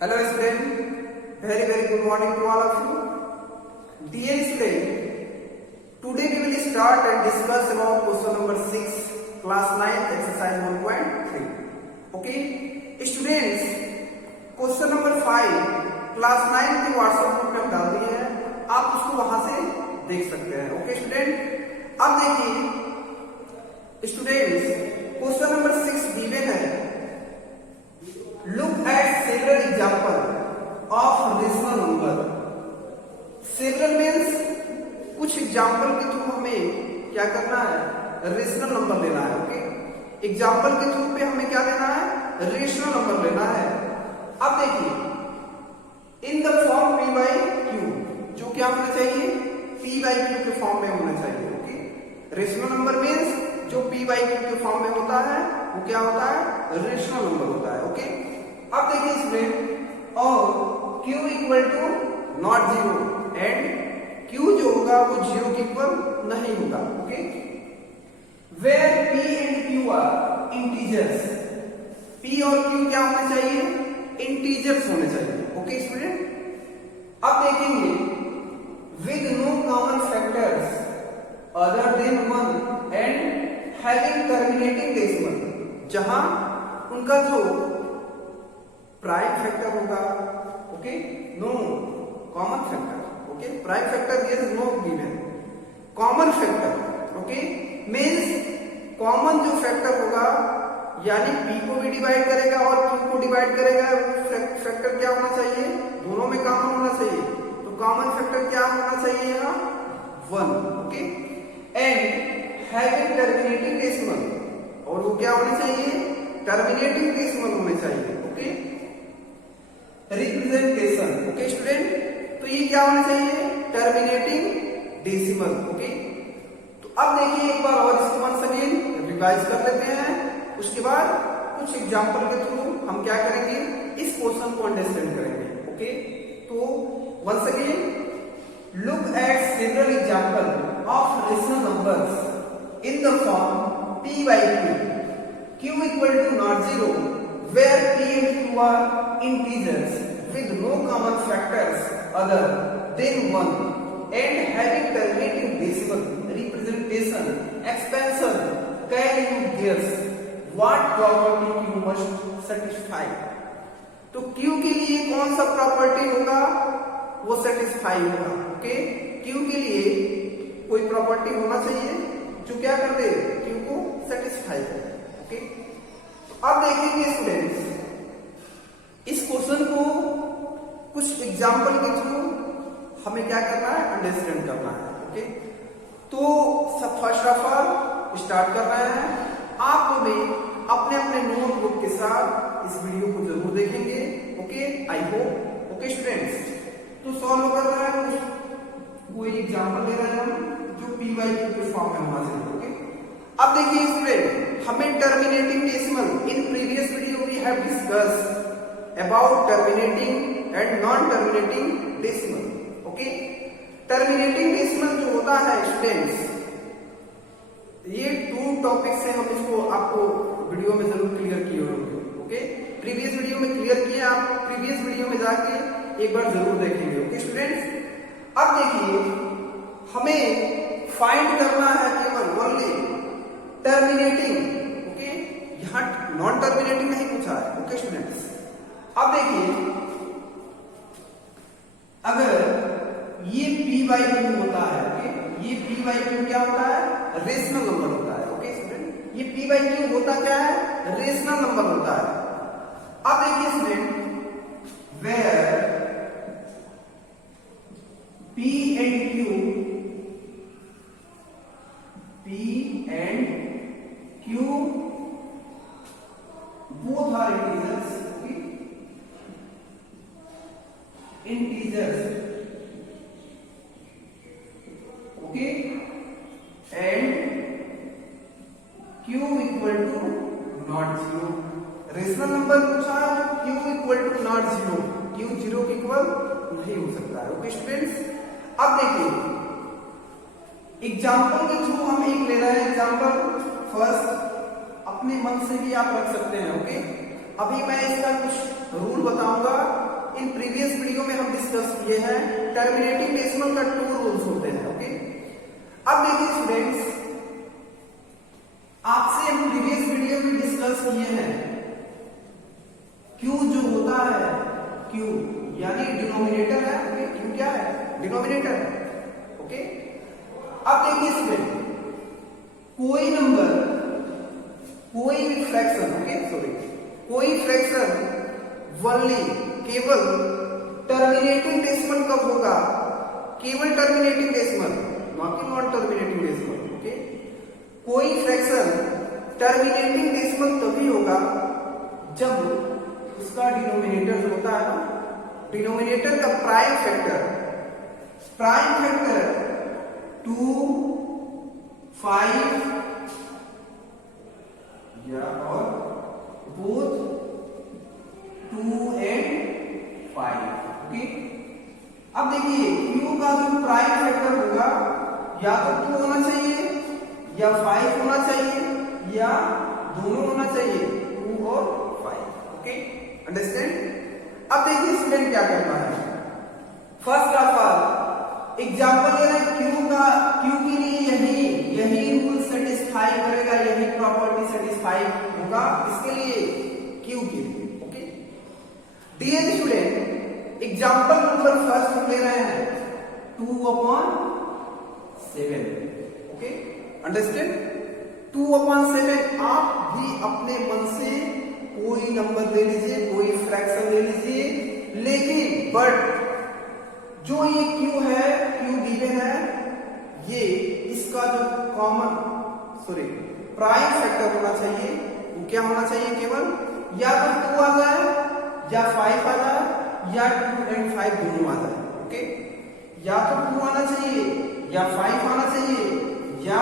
Hello student, very good morning to all of you. Dear student, today we will start and discuss about question number 6, class 9, exercise 1.3. Okay, students, question number 5, class 9 के WhatsApp group में हम डाल दिए हैं, आप उसको वहां से देख सकते हैं. ओके स्टूडेंट, अब देखिए स्टूडेंट्स, क्वेश्चन नंबर 6 गिवन है. Look at several example of rational number. Several means कुछ एग्जाम्पल के थ्रू हमें क्या करना है, रेशनल नंबर लेना है. ओके, एग्जाम्पल के थ्रू पे हमें क्या लेना है, रेशनल नंबर लेना है. अब देखिए इन the form p by q, जो क्या होना चाहिए, p by q के फॉर्म में होना चाहिए. ओके, रेशनल नंबर मीन्स जो p by q के फॉर्म में होता है वो क्या होता है, रेशनल नंबर होता है. ओके, अब देखिए इसमें और q equal to not zero and q जो होगा वो जीरो के इक्वल नहीं होगा. Okay, where p and q are integers, p और q क्या होने चाहिए, इंटीजर्स होने चाहिए. ओके स्टूडेंट, अब देखेंगे with no common factors other than 1 and having terminating decimal, जहां उनका जो प्राइम फैक्टर होगा, okay, no common factor. Okay, prime factor there is no given. Common factor, okay, means common जो factor होगा यानी p को भी डिवाइड करेगा और q को डिवाइड करेगा, फैक्टर क्या होना चाहिए, दोनों में कॉमन होना चाहिए. तो कॉमन फैक्टर क्या होना चाहिए यहाँ, 1. Okay, and having terminating decimal, और वो क्या होने चाहिए, टर्मिनेटिंग डेसिमल होने चाहिए. Okay, representation. ओके स्टूडेंट, तो ये क्या होना चाहिए, टर्मिनेटिंग डेसिमल. ओके, तो अब देखिए एक बार और इसको वंस अगेन रिवाइज कर लेते हैं. उसके बाद कुछ एग्जांपल के थ्रू हम क्या करेंगे, इस क्वेश्चन को अंडरस्टैंड करेंगे. ओके, तो once again look at several example of rational numbers in the form p by q equal to not zero, where p and q are integers with no common factors other than 1 and having terminating decimal representation. Expansion, can you guess what property q must satisfy? तो q के लिए कौन सा property होगा, वो satisfy होगा. Okay, q के लिए कोई प्रॉपर्टी होना चाहिए जो क्या कर दे, q को सेटिस्फाई करे. ओके, अब देखेंगे स्टूडेंट्स इस क्वेश्चन को कुछ एग्जांपल के थ्रू हमें क्या करना है, अंडरस्टैंड करना है. ओके, तो फर्स्ट ऑफ ऑल स्टार्ट कर रहे हैं. आप लोग भी अपने अपने नोटबुक के साथ इस वीडियो को जरूर देखेंगे. Okay, I hope. Okay students, तो सॉल्व कर रहे हैं, कोई एग्जांपल ले रहे हैं हम जो p by q के फॉर्म में होना चाहिए. ओके, अब देखिए स्टूडेंट, हमें terminating decimal, in previous video we have discussed about terminating and non terminating decimal. Okay, terminating decimal जो होता है स्टूडेंट्स, ये 2 टॉपिक से हम इसको आपको वीडियो में जरूर क्लियर किए होंगे. ओके, प्रीवियस वीडियो में क्लियर किए, आप प्रीवियस वीडियो में जाके एक बार जरूर देखेंगे. ओके स्टूडेंट्स, अब देखिए हमें फाइंड करना है केवल ओनली टर्मिनेटिंग. ओके, यहां नॉन टर्मिनेटिंग नहीं पूछा है. ओके स्टूडेंट्स, अब देखिए अगर ये p by q होता है, ओके, ये p by q क्या होता है, रेशनल नंबर होता है. ओके स्टूडेंट, ये p by q होता क्या है, रेशनल नंबर होता है. अब देखिए student, where p and q both are integers. Okay, integers. Okay, and q equal to not zero. Rational number पूछा है, q equal to not zero, q zero के इक्वल नहीं हो सकता है. ओके स्टूडेंट्स, अब देखिए एग्जाम्पल के थ्रू हम एक ले रहे हैं. एग्जाम्पल फर्स्ट अपने मन से भी आप रख सकते हैं. ओके, अभी मैं इसका कुछ रूल बताऊंगा। इन प्रीवियस वीडियो में हम डिस्कस किए हैं टर्मिनेटिंग डेसिमल का 2 रूल्स होते हैं। ओके, अब देखिए स्टूडेंट्स, आपसे हम प्रीवियस वीडियो में डिस्कस किए हैं क्यू जो होता है, क्यू यानी डिनोमिनेटर है। ओके, क्यू क्या है? डिनोमिनेटर है। ओके, अब देखिए स्टूडेंट, कोई नंबर, कोई फ्रैक्शन, ओके सॉरी, कोई फ्रैक्शन वनली केवल टर्मिनेटिंग डेसिमल कब होगा? केवल terminating decimal, not terminating decimal. Okay, कोई फ्रैक्शन टर्मिनेटिंग डेसिमल तभी होगा जब उसका डिनोमिनेटर जो होता है ना, डिनोमिनेटर का प्राइम फैक्टर 2, 5 या और बोथ 2 and 5। ओके, अब देखिए क्यू का जो प्राइम फैक्टर होगा या तो 2 होना चाहिए या 5 होना चाहिए या दोनों होना चाहिए, 2 और 5। Okay, understand? अब देखिए स्टूडेंट क्या करना है। फर्स्ट ऑफ ऑल एग्जांपल ले रहे हैं क्यू के लिए यही रूल सेटिस्फाई करेगा, यही प्रॉपर्टी सेटिस्फाई होगा इसके लिए, क्यू के लिए। Okay, dear student, example number first हम ले रहे हैं 2/7। Okay, understand? 2/7 आप भी अपने मन से कोई नंबर ले लीजिए, कोई फ्रैक्शन ले लीजिए, लेकिन बट जो ये क्यू है, क्यू गिवन है, ये इसका जो कॉमन प्राइम फैक्टर होना चाहिए, वो क्या होना चाहिए? केवल या तो 2 आ जाए या 5 आ जाए या 2 and 5 दोनों आ जाए। ओके, या तो 2 आना चाहिए या 5 आना चाहिए या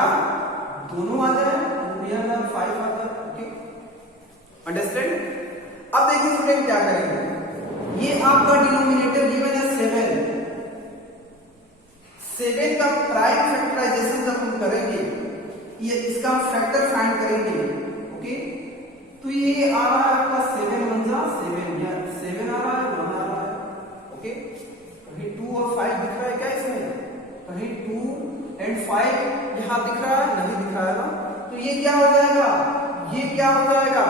दोनों आ जाए, 2 या 5 आ जाए। Okay, understand? अब देखिए स्टूडेंट क्या करेंगे, ये आपका डिनोमिनेटर गिवन है 7 का प्राइम फैक्टराइजेशन जब हम करेंगे, ये इसका फैक्टर फाइंड करेंगे। ओके, तो ये आ रहा है आपका 7 1 जा 7 या 7 आ रहा है, 1 आ रहा है। ओके, कहीं 2 और 5 दिख रहा है क्या इसमें? कहीं 2 and 5 यहां दिख रहा है? नहीं दिख रहा है ना, तो ये क्या हो जाएगा? ये क्या हो जाएगा?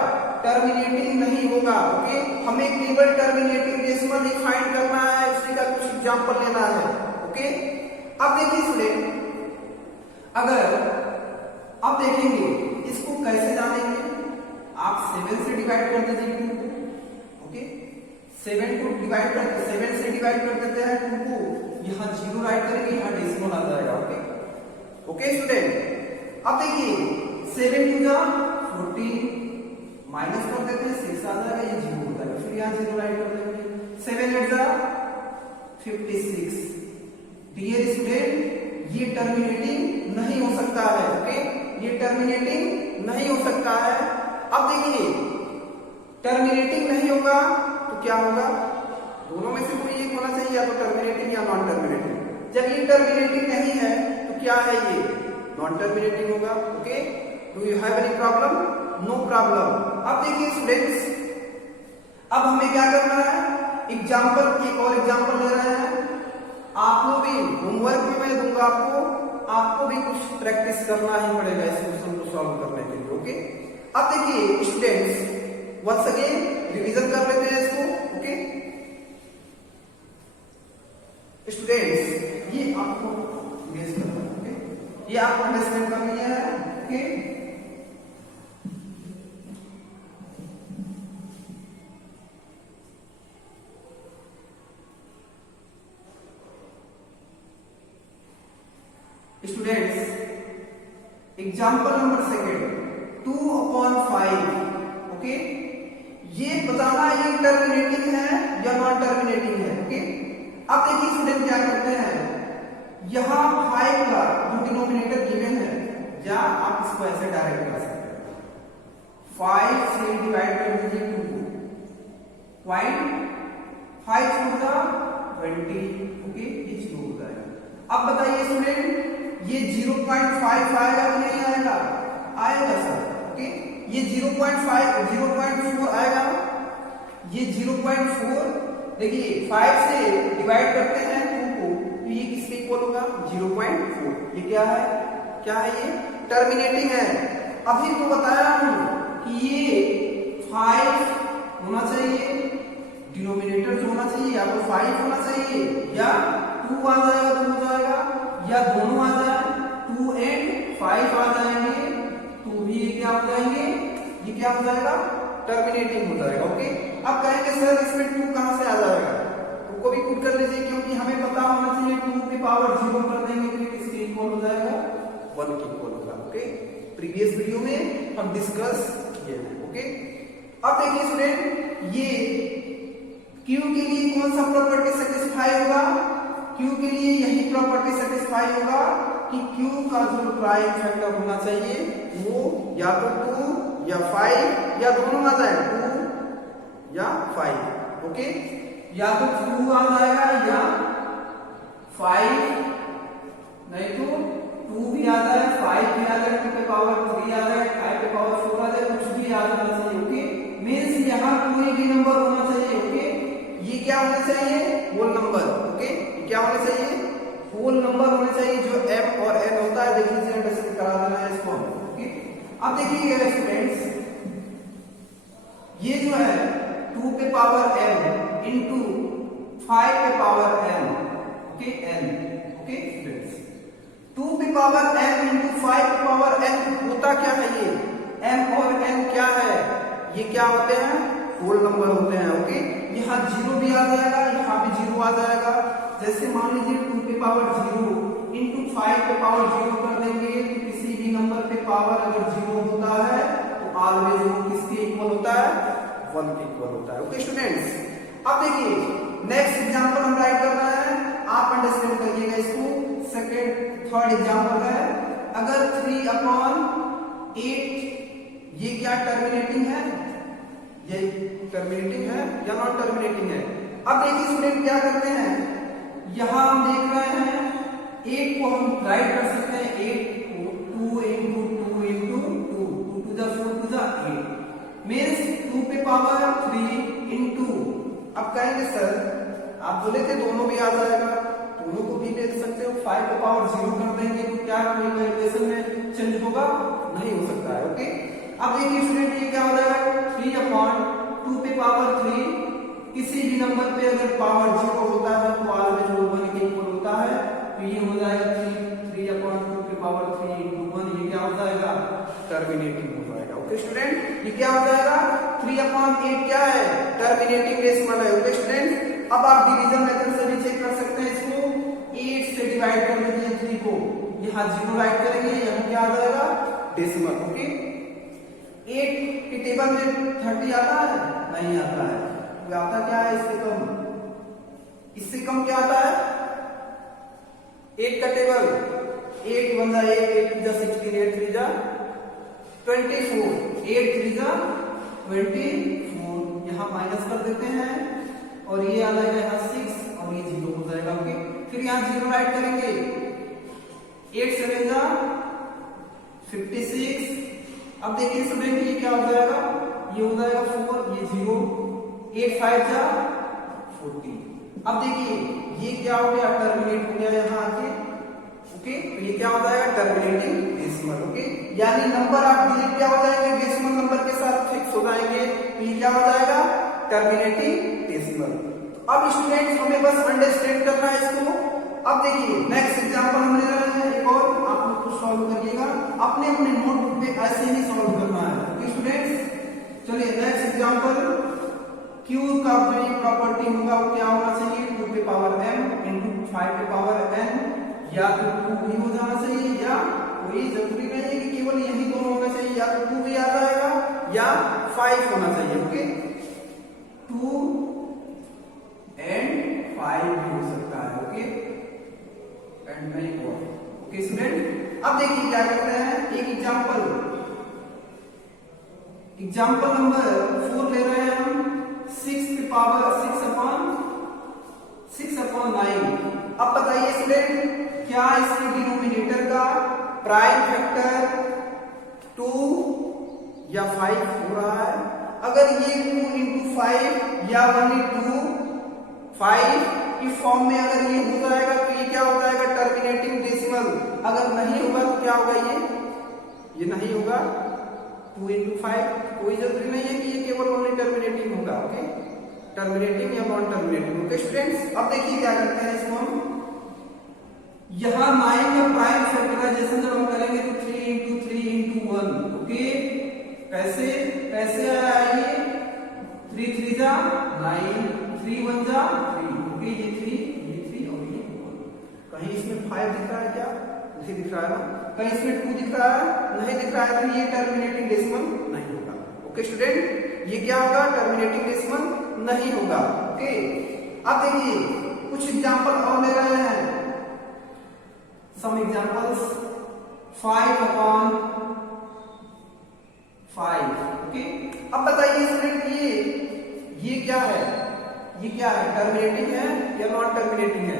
टर्मिनेटिंग नहीं होगा। ओके, हमें केवल टर्मिनेटिंग डेसिमल ही फाइंड करना है, उसी का कुछ एग्जांपल लेना है। ओके, अब देखिए स्टूडेंट, अगर आप देखेंगे इसको कैसे जानेंगे, आप 7 से डिवाइड कर दीजिए 2 को। ओके, 7 को डिवाइड करते 7 से डिवाइड कर देते हैं 2 को, यहां 0 राइट करेंगे, यहां डेसिमल आ जाएगा। ओके, ओके स्टूडेंट, अब देखिए 7 2 जा 14, माइनस कर देते हैं 6 आ जाएगा, ये 0 हो जाएगा, फिर यहां 0 राइट कर देंगे। 7 8 जा 56। डियर स्टूडेंट, ये टर्मिनेटिंग नहीं हो सकता है। ओके, ये टर्मिनेटिंग नहीं हो सकता है। अब देखिए टर्मिनेटिंग नहीं होगा तो क्या होगा? दोनों में से कोई एक होना चाहिए, या तो टर्मिनेटिंग या नॉन टर्मिनेटिंग। जब ये टर्मिनेटिंग नहीं है तो क्या है? ये नॉन टर्मिनेटिंग होगा। Okay, do you have any problem? No problem. अब देखिए स्टूडेंट्स, अब हमें क्या करना है? एग्जाम्पल, एक और एग्जाम्पल ले रहे हैं। आप लोग भी होमवर्क भी मैं दूंगा आपको भी कुछ प्रैक्टिस करना ही पड़ेगा इस क्वेश्चन को सॉल्व करने के लिए। ओके, अब देखिए स्टूडेंट्स, वंस अगेन रिवीजन कर लेते हैं इसको। ओके स्टूडेंट्स, ये आपको बेस करना है। ओके, ये आपको अंडरस्टैंड कर लिया है। Okay, students, example number second 2/5। Okay, ये बताना ये टर्मिनेटिंग है या नॉन टर्मिनेटिंग है। ओके, अब देखिए स्टूडेंट क्या करते हैं, यहां 5 का जो डिनोमिनेटर गिवन है, या आप इसको ऐसे डायरेक्ट कर सकते हैं, 5 से डिवाइड कर दीजिए 2 को, 5 4 जा 20। ओके, ये 0 हो जाएगा। अब बताइए स्टूडेंट, ये 0.5 आएगा कि नहीं आएगा? आएगा सर। ओके, ये 0.5 0.4 आएगा, ये 0.4, देखिए 5 से डिवाइड करते हैं 2 को, तो ये किसके इक्वल होगा 0.4। ये क्या है ये टर्मिनेटिंग है। अभी तो बताया हूं कि ये 5 होना चाहिए, डिनोमिनेटर जो होना चाहिए या तो 5 होना चाहिए या 2 आ जाएगा तो हो जाएगा, या दोनों आ जाए 2 एंड 5 आ जाएंगे तो भी ये क्या हो जाएंगे, ये क्या हो जाएगा टर्मिनेटिंग हो जाएगा। ओके, अब कहेंगे सर इसमें 2 कहां से आ जाएगा, 2 को भी पुट कर लीजिए, क्योंकि हमें पता होना चाहिए 2 की पावर 0 कर देंगे तो ये किसके इक्वल हो जाएगा 1 के इक्वल होगा। ओके, प्रीवियस वीडियो में हम डिस्कस किए हैं। ओके, अब देखिए स्टूडेंट, ये Q के लिए कौन सा प्रॉपर्टी सेटिस्फाई होगा, Q के लिए यही प्रॉपर्टी सेटिस्फाई होगा कि Q का जो प्राइम फैक्टर होना चाहिए वो या तो 2 या 5 या दोनों आ जाए 2 या 5। ओके, या तो 2 आ जाएगा या 5, नहीं तो 2 भी आ जाए, 5 भी आ जाए, 2 के पावर 3 आ जाए, 5 के पावर 4 आ जाए, कुछ भी आ जाना चाहिए। ओके, मींस यहाँ कोई भी नंबर होना चाहिए। ओके, ये क्या होना चाहिए होल नंबर। ओके, ये क्या होना चाहिए होल नंबर होने चाहिए जो m और n होता है। देख लीजिए, अंडरस्टैंड करा देना है इसको। ओके, अब देखिए स्टूडेंट्स, ये जो है 2 पे पावर m इंटू 5 पे power n, okay n, okay students, 2 पे पावर m इंटू 5 पे पावर n होता क्या है, ये m और n क्या है, ये क्या होते हैं होल नंबर होते हैं। ओके, यहाँ 0 भी आ जाएगा, यहाँ भी 0 आ जाएगा। जैसे मान लीजिए 2 पे पावर 0 इंटू 5 पे पावर 0 कर देंगे तो किसी भी नंबर पे पावर अगर 0 होता है तो ऑलवेज वो किसके इक्वल होता है 1 के इक्वल होता है। ओके स्टूडेंट्स, अब देखिए नेक्स्ट एग्जांपल हम राइट कर रहे हैं, आप अंडरस्टैंड करिएगा इसको। थर्ड एग्जांपल है, अगर 3/8 ये क्या टर्मिनेटिंग है, ये टर्मिनेटिंग है या नॉन टर्मिनेटिंग है। अब देखिए स्टूडेंट क्या करते हैं, यहां हम देख रहे हैं 8 को हम राइट कर सकते हैं 8 को 2 into 2 into 2, 2 to the 4 to the 8 means 2 पे पावर 3 into। अब कहेंगे सर आप बोले थे दोनों भी आ जाएगा, दोनों को भी ले सकते हो, 5 पे पावर 0 कर देंगे तो क्या कोई कैलकुलेशन में चेंज होगा, नहीं हो सकता है। ओके, अब देखिए स्टूडेंट ये क्या हो जाएगा 3/2 पे पावर 3, किसी भी नंबर पे अगर पावर 0 होता है तो ऑलवेज वो 1 के इक्वल होता है, तो ये हो जाएगा 3/2 पे पावर 3 into 1, ये क्या हो जाएगा टर्मिनेटिंग हो जाएगा। ओके स्टूडेंट, ये क्या हो जाएगा 3/8 क्या है टर्मिनेटिंग डेसिमल है। ओके स्टूडेंट, अब आप डिवीजन मेथड से भी चेक कर सकते हैं इसको, 8 से डिवाइड कर दीजिए 3 को, यहाँ 0 राइट करेंगे, यहाँ क्या आ जाएगा डेसिमल। ओके, 8 के टेबल में 30 आता है, नहीं आता है, तो आता क्या है इससे कम, इससे कम क्या आता है 8 का टेबल, 8 1 जा 8, 8 2 जा 16, 8 3 जा 24, 8 3 जा 24, यहाँ माइनस कर देते हैं और ये आ जाएगा यहाँ 6 और ये 0 हो जाएगा। ओके, फिर यहाँ 0 राइट करेंगे, 8 7 जा 56। अब देखिए स्टूडेंट ये क्या हो जाएगा, ये हो जाएगा 4, ये 0, 8 5 जा 40। अब देखिए ये क्या हो गया टर्मिनेट हो गया यहाँ आके। ओके, तो ये क्या हो जाएगा टर्मिनेटिंग डेसिमल। ओके, यानी नंबर आप डिजिट क्या हो जाएंगे डेसिमल नंबर के साथ फिक्स हो जाएंगे, तो ये क्या हो जाएगा टर्मिनेटिंग डेसिमल। अब स्टूडेंट्स हमें बस अंडरस्टैंड करना है इसको। अब देखिए नेक्स्ट एग्जांपल हम ले रहे हैं एक और, आप लोग को सॉल्व करिएगा, अपने अपने नोटबुक पे ऐसे ही सॉल्व करना है। ओके स्टूडेंट्स, चलिए नेक्स्ट एग्जांपल, Q का जो प्रॉपर्टी होगा वो क्या होना चाहिए 2 पे पावर m into 5 पे पावर n, या तो 2 भी हो जाना चाहिए या कोई जरूरी नहीं है कि केवल यही दोनों होना चाहिए, या तो 2 भी आ जाएगा या 5 होना चाहिए। ओके, 2 and 5 भी हो सकता है। ओके, एंड नहीं हुआ। ओके स्टूडेंट, अब देखिए क्या करते हैं, एक एग्जांपल नंबर 4 ले रहे हैं हम, 6 पे पावर 6/9। अब बताइए स्टूडेंट क्या इसके डिनोमिनेटर का प्राइम फैक्टर 2 या 5 हो रहा है। अगर ये 2 into 5 या 1 into 5 की फॉर्म में अगर ये हो जाएगा तो ये क्या हो जाएगा, टर्मिनेटिंग डेसिमल। अगर नहीं होगा तो क्या होगा, ये नहीं होगा। 2 into 5 कोई जरूरी नहीं है कि ये केवल ओनली टर्मिनेटिंग होगा। ओके, टर्मिनेटिंग या नॉन टर्मिनेटिंग। ओके स्टूडेंट्स, अब देखिए क्या करते हैं इसको हम, यहां 9 का प्राइम फैक्टराइजेशन जब हम करेंगे तो 3 into 3 into 1। ओके, कैसे आया ये, 3 3 जा 9, 3 1 जा 3। ओके, ये 3 और ये 1। कहीं इसमें 5 दिख रहा है क्या, नहीं दिख रहा है ना। कहीं इसमें 2 दिख रहा है, नहीं दिख रहा है, तो ये टर्मिनेटिंग डेसिमल नहीं होगा। ओके स्टूडेंट, ये क्या होगा, टर्मिनेटिंग डेसिमल नहीं होगा। ओके, अब देखिए कुछ एग्जांपल और ले रहे हैं, सम एग्जांपल्स। 5/5। ओके, अब बताइए स्टूडेंट ये क्या है, ये क्या है, टर्मिनेटिंग है या नॉन टर्मिनेटिंग है।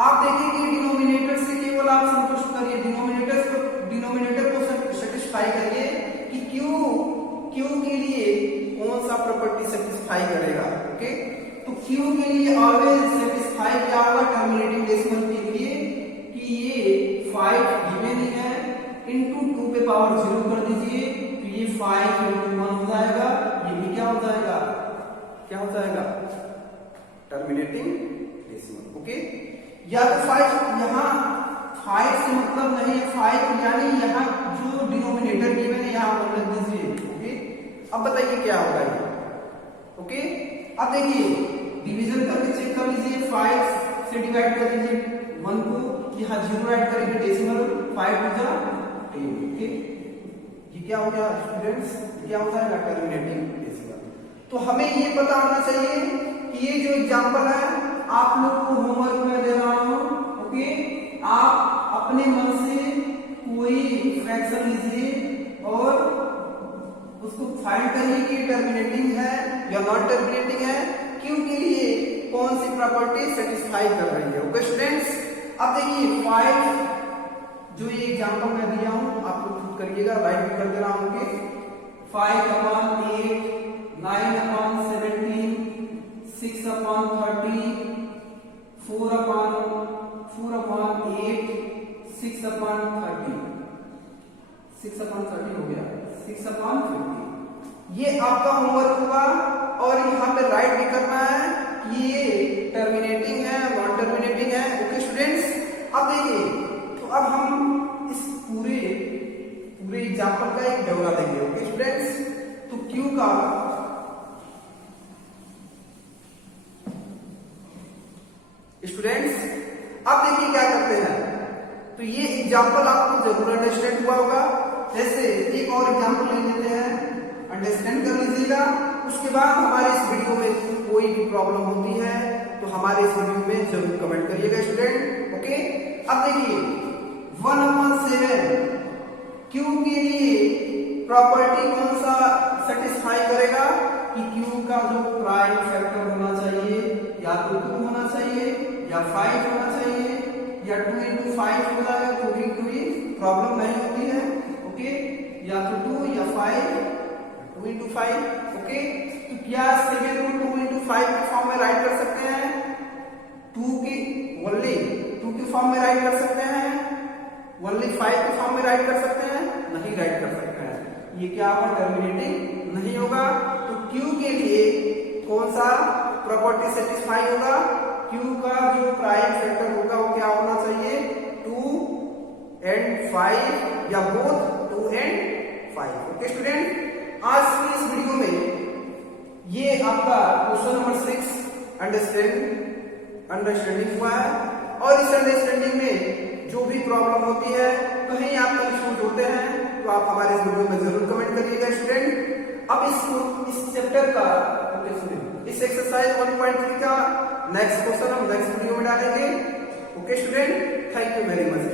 आप देखिए कि डिनोमिनेटर से केवल आप संतुष्ट करिए, डिनोमिनेटर को सेटिस्फाई करिए कि क्यू के लिए कौन सा प्रॉपर्टी सेटिस्फाई करेगा। ओके, तो क्यू के लिए ऑलवेज सेटिस्फाई क्या होगा, टर्मिनेटिंग डेसिमल के लिए, कि ये 5 गिवन ही है, इनटू 2 पे पावर 0 कर दीजिए, तो ये 5 into 1 हो जाएगा। ये भी क्या हो जाएगा, टर्मिनेटिंग डेसिमल। ओके, या तो 5 यहाँ 5 से मतलब नहीं है, 5 यानी यहाँ जो डिनोमिनेटर गिवन है यहाँ पर रख दीजिए। ओके, अब बताइए क्या होगा ये। ओके, अब देखिए डिवीजन करके चेक कर लीजिए, 5 से डिवाइड कर दीजिए 1 को, यहाँ 0 ऐड करेंगे डेसिमल, 5 2 जा 10। ओके, ये क्या हो गया स्टूडेंट्स, क्या हो जाएगा, टर्मिनेटिंग डेसिमल। तो हमें ये पता होना चाहिए कि ये जो एग्जांपल है आप लोग को होमवर्क में दे रहा हूं। ओके, आप अपने मन से कोई फ्रैक्शन लीजिए और उसको फाइंड करिए कि टर्मिनेटिंग है या नॉन टर्मिनेटिंग है, क्यों के लिए कौन सी प्रॉपर्टी सेटिस्फाई कर रही है। ओके स्टूडेंट्स, अब देखिए 5 जो ये एग्जांपल मैं दिया हूं आप लोग खुद करिएगा, राइट भी कर दे रहा हूं। ओके, 5/8, 9/17, 6/30, 4/8, 6/30, 6/30 हो गया, 6/50। ये आपका होमवर्क हुआ और यहाँ पे राइट भी करना है कि ये टर्मिनेटिंग है नॉन टर्मिनेटिंग है। ओके स्टूडेंट्स, अब देखिए, तो अब हम इस पूरे एग्जांपल का एक ब्यौरा देंगे। ओके स्टूडेंट्स, तो क्यू का स्टूडेंट्स अब देखिए क्या करते हैं, तो ये एग्जांपल आपको जरूर अंडरस्टैंड हुआ होगा। जैसे एक और एग्जांपल ले लेते हैं, अंडरस्टैंड कर लीजिएगा। उसके बाद हमारे इस वीडियो में कोई भी प्रॉब्लम होती है तो हमारे इस वीडियो में जरूर कमेंट करिएगा स्टूडेंट। ओके, अब देखिए 1/7 क्यू के लिए प्रॉपर्टी कौन सा सेटिस्फाई करेगा कि क्यू का जो प्राइम फैक्टर होना चाहिए या तो 2 होना चाहिए या 5 होना चाहिए या 2 into 5 हो जाएगा तो भी कोई प्रॉब्लम नहीं होती है। ओके, या तो 2 या 5, 2 into 5। ओके, तो क्या 7 को 2 into 5 के फॉर्म में राइट कर सकते हैं, 2 के फॉर्म में राइट कर सकते हैं, ओनली 5 के फॉर्म में राइट कर सकते हैं, नहीं राइट कर सकते हैं। ये क्या होगा, टर्मिनेटिंग नहीं होगा। तो क्यू के लिए कौन सा प्रॉपर्टी सेटिस्फाई होगा, क्यू का जो प्राइम फैक्टर होगा वो क्या होना चाहिए, 2 and 5 या बोथ 2 and 5। ओके स्टूडेंट, आज की इस वीडियो में ये आपका क्वेश्चन नंबर 6 अंडरस्टैंडिंग हुआ है। और इस अंडरस्टैंडिंग में जो भी प्रॉब्लम होती है, कहीं आप कंफ्यूज होते हैं तो आप हमारे इस वीडियो में जरूर कमेंट करिएगा स्टूडेंट। अब इस चैप्टर का इस एक्सरसाइज 1.3 का नेक्स्ट क्वेश्चन हम नेक्स्ट वीडियो में डालेंगे। Okay student, thank you very much.